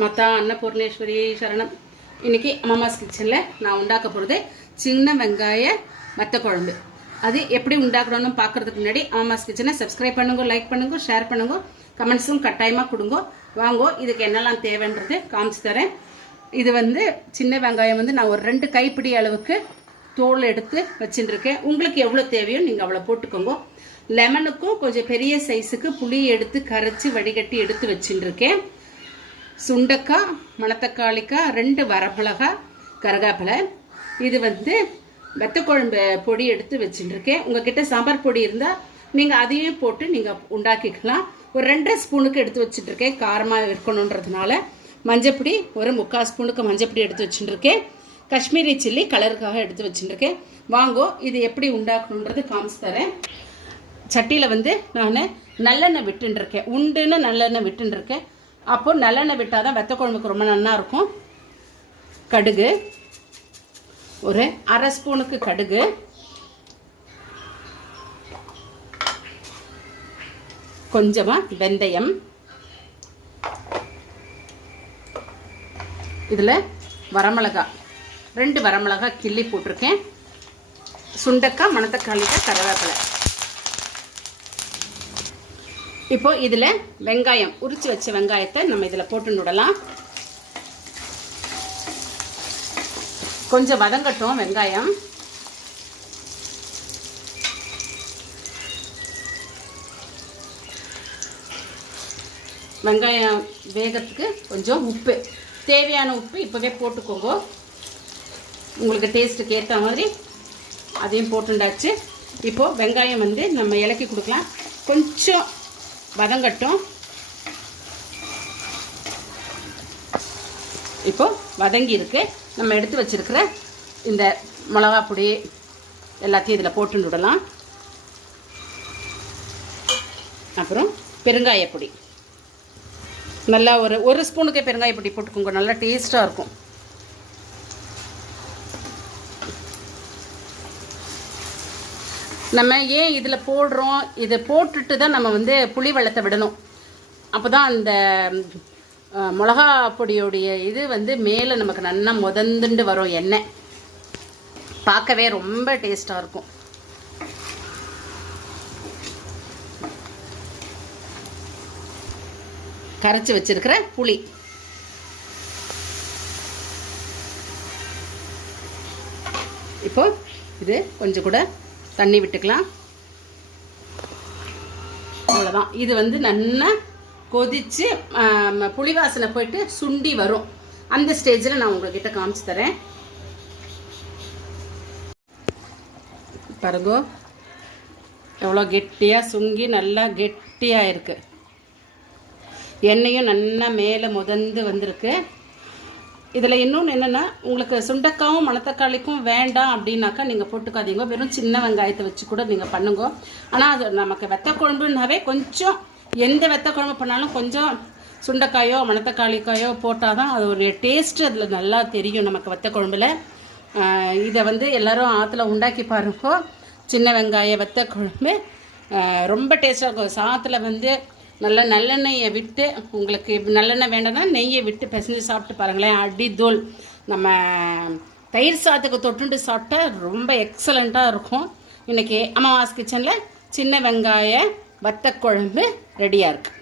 மத்தா அன்னபூர்ணேஸ்வரி சரணம். இன்னைக்கு அம்மாஸ் கிச்சனில் நான் உண்டாக்க போகிறது சின்ன வெங்காய மத்த குழம்பு. அது எப்படி உண்டாக்கணும்னு பார்க்கறதுக்கு முன்னாடி அம்மாஸ் கிச்சனை சப்ஸ்கிரைப் பண்ணுங்க லைக் பண்ணுங்க ஷேர் பண்ணுங்க கமெண்ட்ஸும் கட்டாயமாக கொடுங்க. வாங்கோ இதுக்கு என்னெல்லாம் தேவைன்றது காமிச்சு தரேன். இது வந்து சின்ன வெங்காயம் வந்து நான் ஒரு ரெண்டு கைப்பிடி அளவுக்கு தோல் எடுத்து வச்சுட்டுருக்கேன் உங்களுக்கு எவ்வளோ தேவையோ நீங்கள் அவ்வளோ போட்டுக்கோங்க. லெமனுக்கும் கொஞ்சம் பெரிய சைஸுக்கு புளி எடுத்து கரைச்சி வடிகட்டி எடுத்து வச்சுட்டுருக்கேன் சுண்டக்காய் மணத்தக்காளிக்காய் ரெண்டு வரமிளகாய் கருகாப்பிலை. இது வந்து வெத்தக்குழம்பு பொடி எடுத்து வச்சுட்டுருக்கேன் உங்ககிட்ட சாம்பார் பொடி இருந்தால் நீங்கள் அதையும் போட்டு நீங்கள் உண்டாக்கிக்கலாம். ஒரு ரெண்டரை ஸ்பூனுக்கு எடுத்து வச்சுட்டுருக்கேன் காரமாக இருக்கணுன்றதுனால மஞ்சப்பொடி ஒரு முக்கால் ஸ்பூனுக்கு மஞ்சப்பொடி எடுத்து வச்சுட்டுருக்கேன் காஷ்மீரி சில்லி கலருக்காக எடுத்து வச்சுட்டுருக்கேன் வாங்கோ இது எப்படி உண்டாக்கணுன்றது காமிச்சு தரேன். சட்டியில் வந்து நான் நல்லெண்ணெய் விட்டுருக்கேன் உண்டுன்னு நல்லெண்ணெய் விட்டுருக்கேன் அப்போ நல்லெண்ணெய் விட்டால் தான் வெத்த குழம்புக்கு ரொம்ப நல்லா இருக்கும். கடுகு. ஒரு அரை ஸ்பூனுக்கு கடுகு. கொஞ்சமாக வெந்தயம். இதில் வரமிளகா. ரெண்டு வரமிளகா கிள்ளி போட்டிருக்கேன். சுண்டக்காய் மணத்தக்காளிக்காய் கருவேப்பிலை. இப்போ இதில் வெங்காயம் உரிச்சு வச்ச வெங்காயத்தை நம்ம இதில் போட்டு விடலாம் கொஞ்சம் வதங்கட்டும் வெங்காயம். வெங்காயம் வேகத்துக்கு கொஞ்சம் உப்பு. தேவையான உப்பு இப்போவே போட்டுக்கோங்க. உங்களுக்கு டேஸ்ட்டுக்கு ஏற்ற மாதிரி அதையும் போட்டுண்டாச்சு. இப்போது வெங்காயம் வந்து நம்ம இலக்கி கொடுக்கலாம். கொஞ்சம் வதங்கட்டும். இப்போது வதங்கி இருக்கு நம்ம எடுத்து வச்சிருக்கிற இந்த மிளகா பொடி எல்லாத்தையும் இதில் போட்டு விடலாம். அப்புறம் பெருங்காய பொடி நல்லா ஒரு ஒரு ஸ்பூனுக்கு பெருங்காய பொடி போட்டுக்கோங்க. நல்லா டேஸ்ட்டாக இருக்கும். நம்ம ஏன் இதில் போடுறோம்? இதை போட்டுட்டு தான் நம்ம வந்து புளி வெள்ளத்தை விடணும். அப்போ தான் அந்த மிளகா பொடியோடைய இது வந்து மேலே நமக்கு நல்லா முதந்துண்டு வரும் எண்ணெய். பார்க்கவே ரொம்ப டேஸ்ட்டாக இருக்கும். கரைச்சி வச்சிருக்கிற புளி. இப்போ இது கொஞ்சம் கூட தண்ணி விட்டுக்கலாம். அவ்வளோதான் இது வந்து நல்லா கொதித்து புளி வாசனை போயிட்டு சுண்டி வரும். அந்த ஸ்டேஜில் நான் உங்கள்கிட்ட காமிச்சு தரேன். பாருங்கோ. எவ்வளோ கெட்டியாக சுங்கி நல்லா கெட்டியாக இருக்குது எண்ணெயும் நல்லா மேலே முதந்து வந்திருக்கு. இதில் இன்னொன்று என்னென்னா உங்களுக்கு சுண்டக்காவும் மணத்தக்காளிக்கும் வேண்டாம் அப்படின்னாக்கா நீங்கள் போட்டுக்காதீங்க. வெறும் சின்ன வெங்காயத்தை வச்சு கூட நீங்கள் பண்ணுங்க. ஆனால் அது நமக்கு வெத்த குழம்புனாவே கொஞ்சம் எந்த வெத்த குழம்பு பண்ணாலும் கொஞ்சம் சுண்டைக்காயோ மணத்தக்காளிக்காயோ போட்டால் தான் அது ஒரு டேஸ்ட்டு அதில் நல்லா தெரியும் நமக்கு வெத்த குழம்புல. இதை வந்து எல்லோரும் ஆற்றுல உண்டாக்கி பாருங்க. சின்ன வெங்காய வெத்த குழம்பு ரொம்ப டேஸ்ட்டாக இருக்கும். சாத்தில் வந்து நல்லா நல்லெண்ணெயை விட்டு உங்களுக்கு நல்லெண்ணெய் வேண்டாம்னா நெய்யை விட்டு பிசைஞ்சு சாப்பிட்டு பாருங்களேன். அடி நம்ம தயிர் சாதத்துக்கு தொட்டுண்டு சாப்பிட்டா ரொம்ப எக்ஸலண்ட்டாக இருக்கும். இன்றைக்கி அம்மாவாஸ் கிச்சனில் சின்ன வெங்காய வத்த குழம்பு ரெடியாக இருக்குது